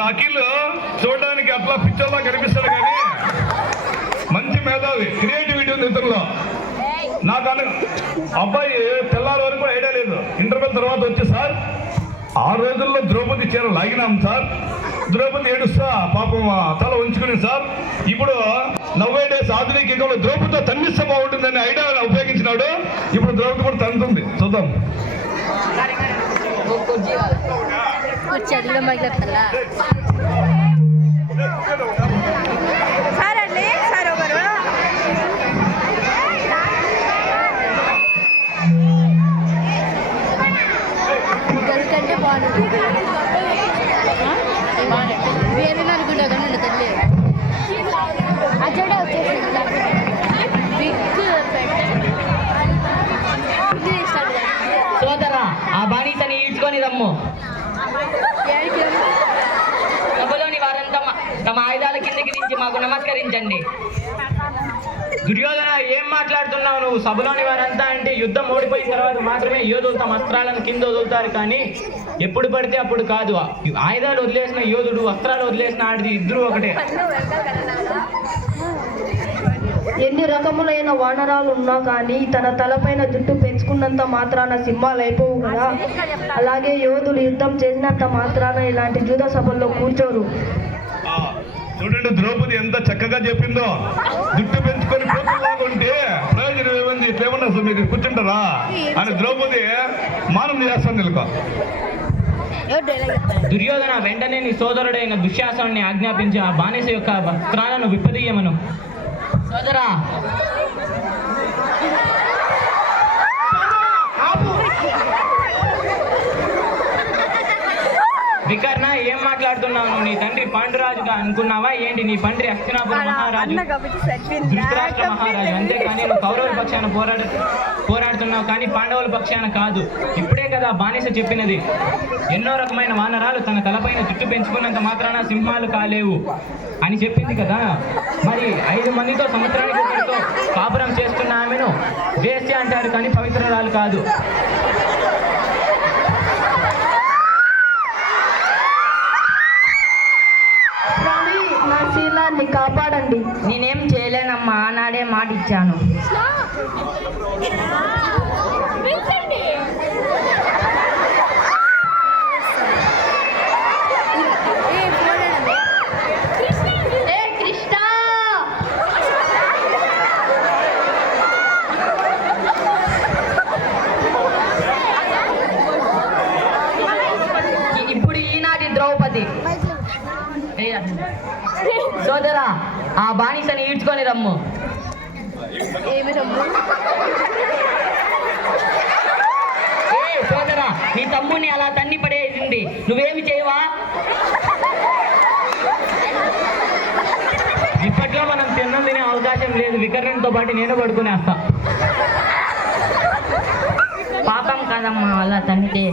మన అఖిల్ చూడడానికి అట్లా పిక్చర్లా కనిపిస్తాడు కానీ మంచి మేధావి, క్రియేటివిటీ ఉంది ఇతరులో. నాకు అబ్బాయి పిల్లల వరకు ఐడియా లేదు. ఇంటర్వెల్ తర్వాత వచ్చి సార్ ఆ రోజుల్లో ద్రౌపది చీర లాగినాం సార్, ద్రౌపది ఏడుస్తా పాపం తల ఉంచుకుని సార్, ఇప్పుడు నవ్వే డేస్ ఆధునిక యుగంలో ద్రౌపదితో తన్నిస్తే బాగుంటుందని ఐడియా ఉపయోగించినాడు. ఇప్పుడు ద్రౌపది కూడా తంతుంది, చూద్దాం. వేరే అనుకుంటా కానీ తల్లి అజడే వచ్చేసి సోదరా ఆ బాణీతని ఈడ్చుకొని రమ్ము. సభలోని వారంతా తమ ఆయుధాల కిందకి దించి మాకు నమస్కరించండి. దుర్యోధన, ఏం మాట్లాడుతున్నావు నువ్వు? సభలోని వారంతా అంటే యుద్ధం ఓడిపోయిన తర్వాత మాత్రమే యోధులు తమ అస్త్రాలను కింద వదులుతారు, కానీ ఎప్పుడు పడితే అప్పుడు కాదు. ఆయుధాలు వదిలేసిన యోధుడు, అస్త్రాలు వదిలేసిన ఆడిది ఇద్దరు ఒకటే. ఎన్ని రకములైన వానరాలు ఉన్నా కానీ తన తలపైన జుట్టు పెంచుకున్నంత మాత్రాన సింహాలు అయిపోవు కదా. అలాగే యోధులు యుద్ధం చేసినంత మాత్రాన ఇలాంటి జూద సభల్లో కూర్చోరు. చూడండి ద్రౌపది ఎంత చక్కగా చెప్పిందో. జుట్టు పెంచుకొని కూతురులాగా ఉంటే ప్రయోజనం ఏమైంది? ఇట్లేమన్నా మీరు కూర్చుంటారా అని ద్రౌపది మానం చేస్తాను నిలుకో. దుర్యోధన, వెంటనే నీ సోదరుడైన దుశ్శాసనుని ఆజ్ఞాపించి ఆ బానిస యొక్క వస్త్రాలను విప్పదీయమను. సోదరా, వికర్ణ, ఏం మాట్లాడుతున్నావు? నీ తండ్రి పాండురాజుగా అనుకున్నావా ఏంటి? నీ తండ్రి హస్తినాపుర మహారాజు, ధృతరాష్ట్ర మహారాజు. అంతేకాని నువ్వు కౌరవుల పక్షాన పోరాడుతున్నావు, కానీ పాండవుల పక్షాన కాదు. ఇప్పుడే కదా బానిస చెప్పినది, ఎన్నో రకమైన వానరాలు తన తలపైన జుట్టు పెంచుకున్నంత మాత్రాన సింహాలు కాలేవు అని చెప్పింది కదా. మరి 5 మందితో సంవత్సరానికి ఒకరితో కాపురం చేస్తున్న ఆమెను వేశ్య అంటారు, కానీ పవిత్రురాలు కాదు. కాపాడండి. నేనేం చేయలేనమ్మా, ఆనాడే మాట ఇచ్చాను. ఇప్పుడు ఈనాటి ద్రౌపది. సోదరా, ఆ బానిసని ఈడ్చుకొని రమ్ము. సోదరా, నీ తమ్ముడిని అలా తన్ని పడేసింది, నువ్వేమి చేయవా? ఇప్పట్లో మనం తిన్నం తినే అవకాశం లేదు. వికరణతో పాటు నేను పడుకునేస్తా. పాపం కాదమ్మా అలా తన్నితే.